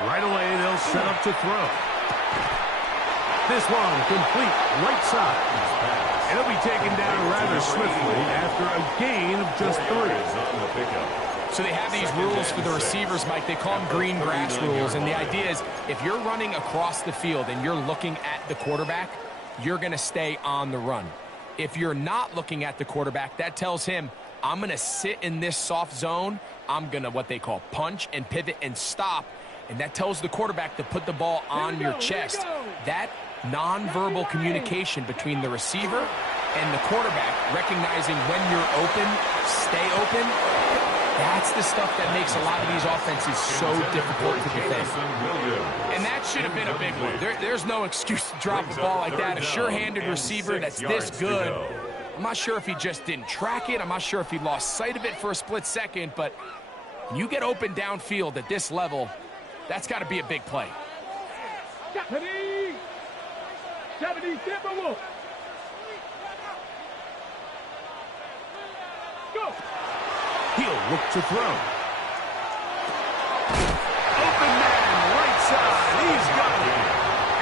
Right away, they'll set up to throw. This one complete right side. It'll be taken down rather swiftly after a gain of just 3. So they have these rules for the receivers, Mike. They call them green grass rules. And the idea is if you're running across the field and you're looking at the quarterback, you're going to stay on the run. If you're not looking at the quarterback, that tells him, I'm going to sit in this soft zone. I'm going to what they call punch and pivot and stop. And that tells the quarterback to put the ball on your chest. That nonverbal communication between the receiver and the quarterback, recognizing when you're open, stay open, that's the stuff that makes a lot of these offenses so difficult to defend. And that should have been a big one. There's no excuse to drop a ball like that. A sure-handed receiver that's this good. I'm not sure if he just didn't track it. I'm not sure if he lost sight of it for a split second, but you get open downfield at this level, that's got to be a big play. He'll look to throw. Open man, right side. He's got it.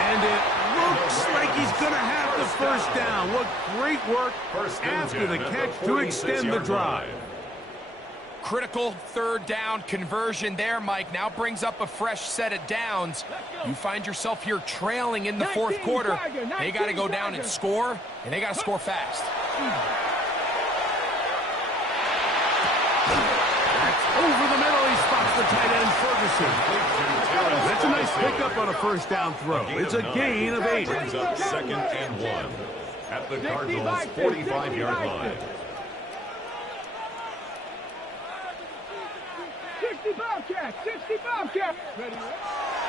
And it looks like he's going to have the first down. What great work after the catch to extend the drive. Critical third down conversion there, Mike. Now brings up a fresh set of downs. You find yourself here trailing in the fourth quarter. They got to go down and score, and they got to score fast. That's over the middle. He spots the tight end, Ferguson. That's a nice pickup on a first down throw. It's a gain of 8. Brings up 2nd and 1 at the Cardinals' 45-yard line. 65 catch.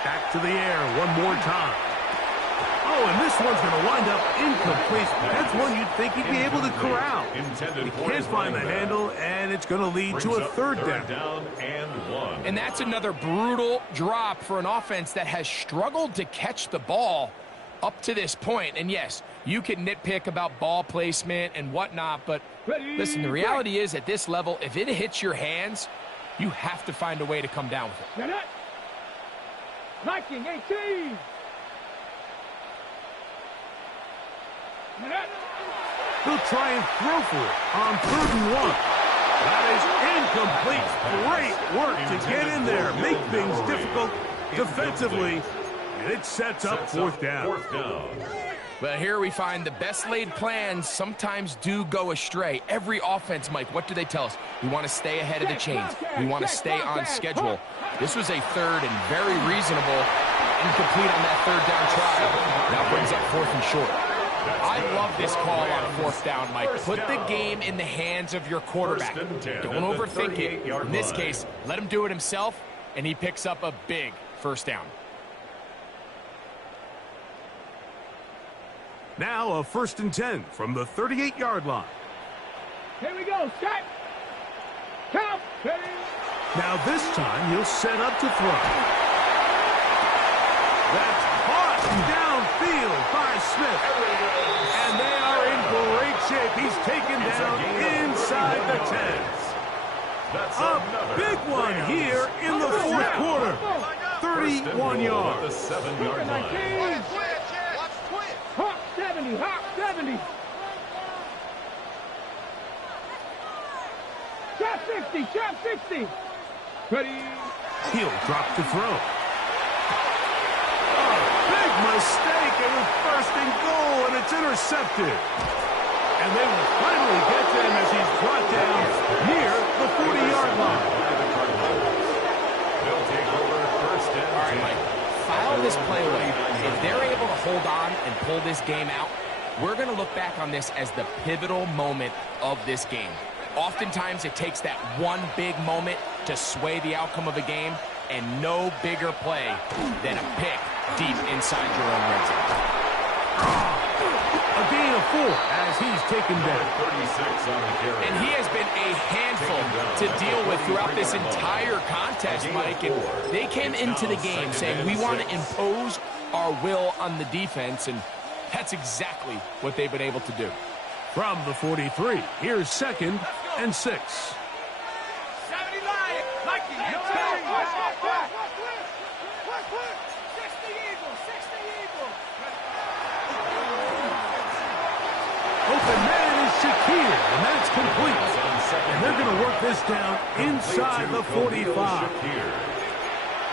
Back to the air one more time. Oh, and this one's going to wind up incomplete. That's one you'd think he'd be able to corral. He can't find the handle, and it's going to lead to a third down. And that's another brutal drop for an offense that has struggled to catch the ball up to this point. And yes, you can nitpick about ball placement and whatnot, but listen, the reality is at this level, if it hits your hands, you have to find a way to come down with it. Liking 18. He'll try and throw for it on 3rd and 1. That is incomplete. Great work to get in there, make things difficult defensively, and it sets up 4th down. But here we find the best laid plans sometimes do go astray. Every offense, Mike, what do they tell us? We want to stay ahead of the chains. We want to stay on schedule. This was a third and very reasonable, incomplete on that 3rd down try. Now brings up 4th and short. I love this call on 4th down, Mike. Put the game in the hands of your quarterback. Don't overthink it. In this case, let him do it himself, and he picks up a big first down. Now a 1st and 10 from the 38-yard line. Here we go. Set. Count. Now this time he'll set up to throw. That's caught downfield by Smith. And they are in great shape. He's taken down inside the 10. A big one here in the 4th quarter. 31 yards. The 7-yard line. Hawk 70, Hawk 70. Chop 60, chop 60. Ready. He'll drop to throw. Oh, big mistake. It was first and goal, and it's intercepted. And they will finally get them as he's brought down near the 40-yard line. They'll take over first and 10. All right, Mike, file this play away. If they're able to hold on and pull this game out, we're going to look back on this as the pivotal moment of this game. Oftentimes, it takes that one big moment to sway the outcome of a game, and no bigger play than a pick deep inside your own red zone. A gain of 4 as he's taken down. 36 on the carry. And he has been a handful to deal with throughout this entire contest, Mike. And they came into the game saying, we want to impose our will on the defense, and that's exactly what they've been able to do. From the 43, here's 2nd and 6. Open man is Shakir, and that's complete. And they're going to work this down inside the 45.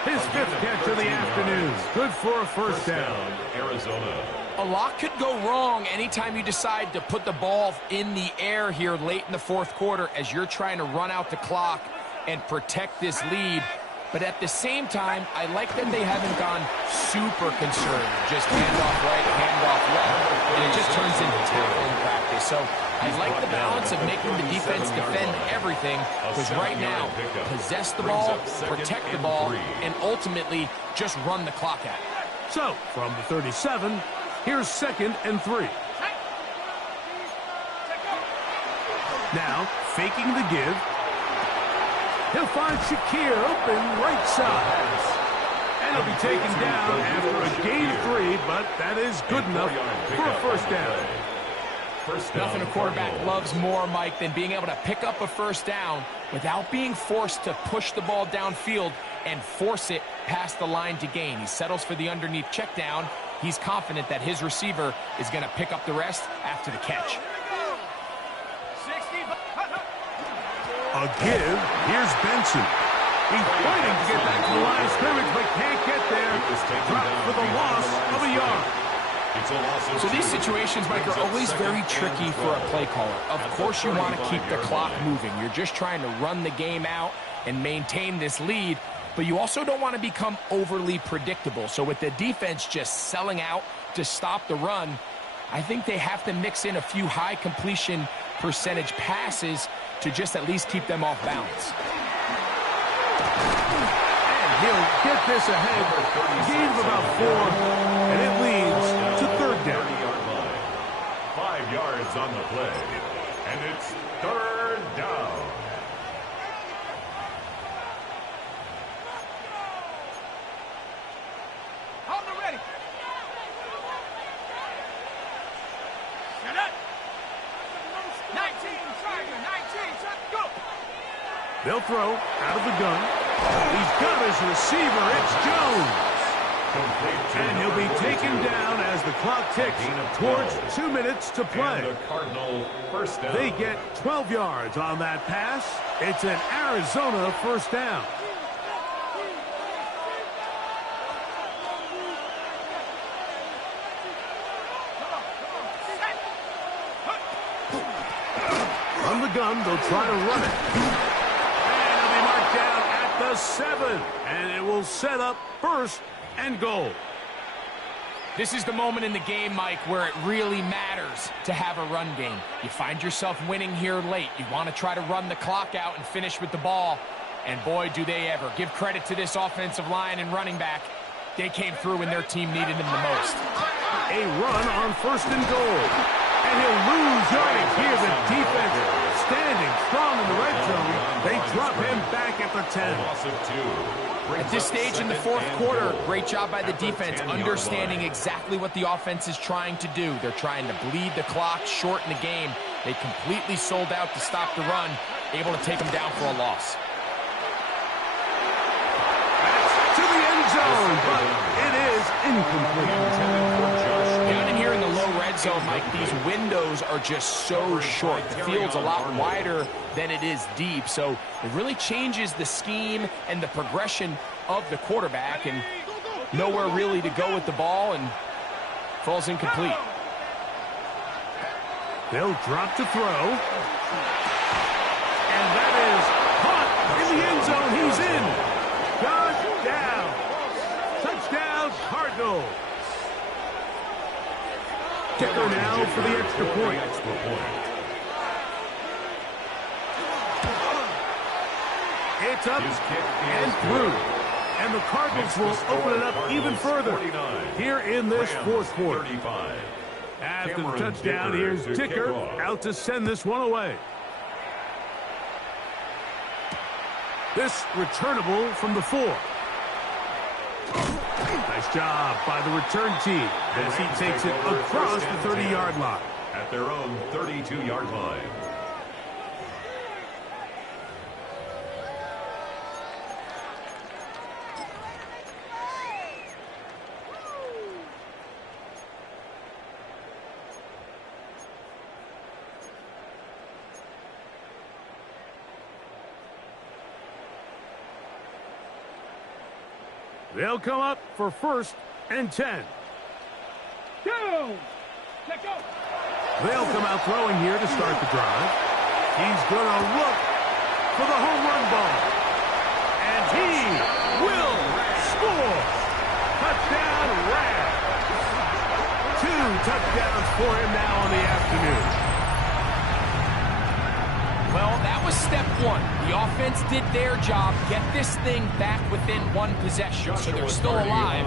His 5th catch of the afternoon. Good for a first down. Arizona. A lot could go wrong anytime you decide to put the ball in the air here late in the 4th quarter as you're trying to run out the clock and protect this lead. But at the same time, I like that they haven't gone super conservative. Just handoff right, handoff left. And it just turns into tackling practice. So I like the balance of making the defense defend everything. Because right now, possess the ball, protect the ball, and ultimately just run the clock out. So, from the 37, here's 2nd and 3. Now, faking the give. He'll find Shakir open right side. And he'll be taken down after a gain of 3, but that is good enough for a first down. Nothing a quarterback loves more, Mike, than being able to pick up a first down without being forced to push the ball downfield and force it past the line to gain. He settles for the underneath check down. He's confident that his receiver is going to pick up the rest after the catch. A give. Here's Benson. He's fighting to get back to the line of scrimmage, but can't get there. Dropped for the loss of a yard. So these situations, Mike, are always very tricky for a play caller. Of course you want to keep the clock moving. You're just trying to run the game out and maintain this lead, but you also don't want to become overly predictable. So with the defense just selling out to stop the run, I think they have to mix in a few high completion percentage passes to just at least keep them off balance. And he'll get this ahead. Gain of about 4, and it leads to 3rd down. 5 yards on the play, and it's 3rd down. Hold it ready. Get up. 19, go. They'll throw out of the gun. He's got his receiver. It's Jones. And he'll be taken down as the clock ticks towards 2 minutes to play. And the Cardinal first down. They get 12 yards on that pass. It's an Arizona first down. From the gun, they'll try to run it. And it'll be marked down at the 7. And it will set up 1st and goal. This is the moment in the game, Mike, where it really matters to have a run game. You find yourself winning here late. You want to try to run the clock out and finish with the ball. And boy, do they ever. Give credit to this offensive line and running back. They came through when their team needed them the most. A run on 1st and goal. And he'll lose yardage here. The defense standing strong in the red zone. They drop him back at the 10. Loss of 2. At this stage in the 4th quarter, great job by the defense, understanding exactly what the offense is trying to do. They're trying to bleed the clock, shorten the game. They completely sold out to stop the run, able to take them down for a loss. That's to the end zone. incomplete. Down in here in the low red zone, Mike, these windows are just so short. The field's a lot wider than it is deep, so it really changes the scheme and the progression of the quarterback, and nowhere really to go with the ball, and falls incomplete. They'll drop to throw. And that is caught in the end zone. He's in. Touchdown. Touchdown, Cardinals. Kicker now for the extra point. It's up and through. And the Cardinals will open it up even further here in this fourth quarter. After the touchdown, here's Dicker out to send this one away. This returnable from the 4. Nice job by the return team as he takes it across the 30-yard line. At their own 32-yard line. They'll come up for 1st and 10. Go! Let go! They'll come out throwing here to start the drive. He's going to look for the home run ball. And he will score. Touchdown, Rams. 2 touchdowns for him now on the afternoon. Well, that was step 1. The offense did their job, get this thing back within 1 possession, so they're still alive.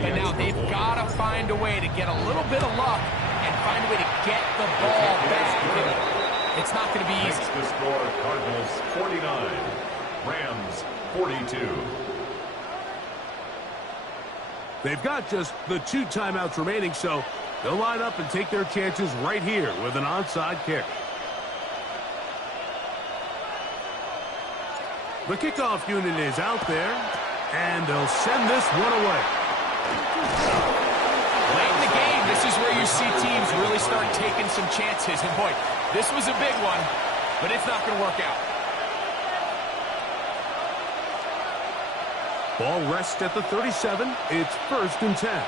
But now they've got to find a way to get a little bit of luck and find a way to get the ball back. And it's not going to be easy. The score, Cardinals 49, Rams 42. They've got just the 2 timeouts remaining, so they'll line up and take their chances right here with an onside kick. The kickoff unit is out there, and they'll send this one away. Late in the game, this is where you see teams really start taking some chances. And boy, this was a big one, but it's not going to work out. Ball rests at the 37. It's 1st and 10.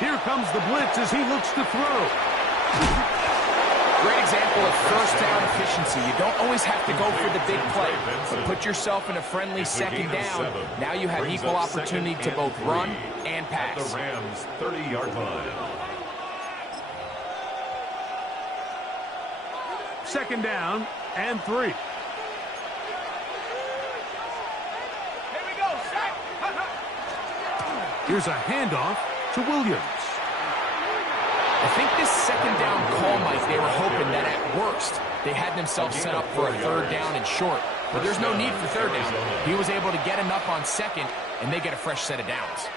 Here comes the blitz as he looks to throw. Great example of first down efficiency. You don't always have to go for the big play, but put yourself in a friendly 2nd down. Now you have equal opportunity to both run and pass. At the Rams 30-yard line. 2nd down and 3. Here we go, sack! Here's a handoff to Williams. I think this 2nd down call, Mike, they were hoping that at worst they had themselves set up for a 3rd down and short. But there's no need for 3rd down. He was able to get enough on 2nd, and they get a fresh set of downs.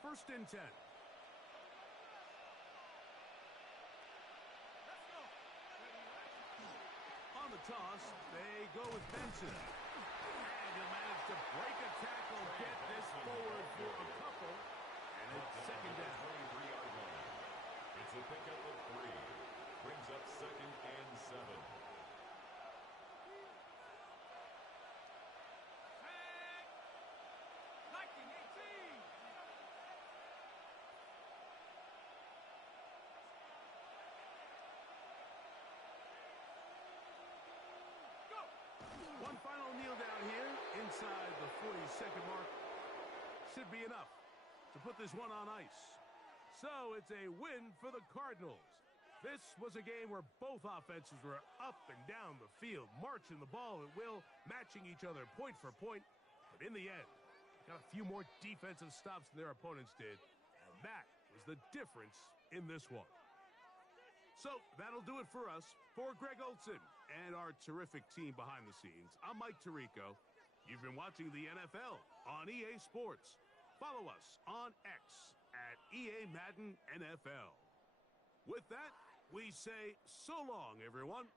First and 10. On the toss, they go with Benson. And he'll manage to break a tackle, get this forward for a couple, and it's 2nd down. 23-yard line. It's a pickup of 3. Brings up 2nd and 7. One final kneel down here inside the 40-second mark. Should be enough to put this one on ice. So it's a win for the Cardinals. This was a game where both offenses were up and down the field, marching the ball at will, matching each other point for point. But in the end, got a few more defensive stops than their opponents did. And that was the difference in this one. So that'll do it for us. For Greg Olson, and our terrific team behind the scenes, I'm Mike Tirico. You've been watching the NFL on EA Sports. Follow us on X at EA Madden NFL. With that, we say so long, everyone.